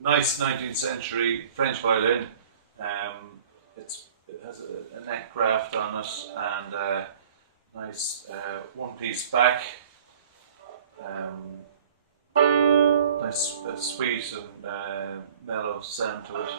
Nice 19th century French violin. It has a neck graft on it and a nice one-piece back. Nice sweet and mellow sound to it.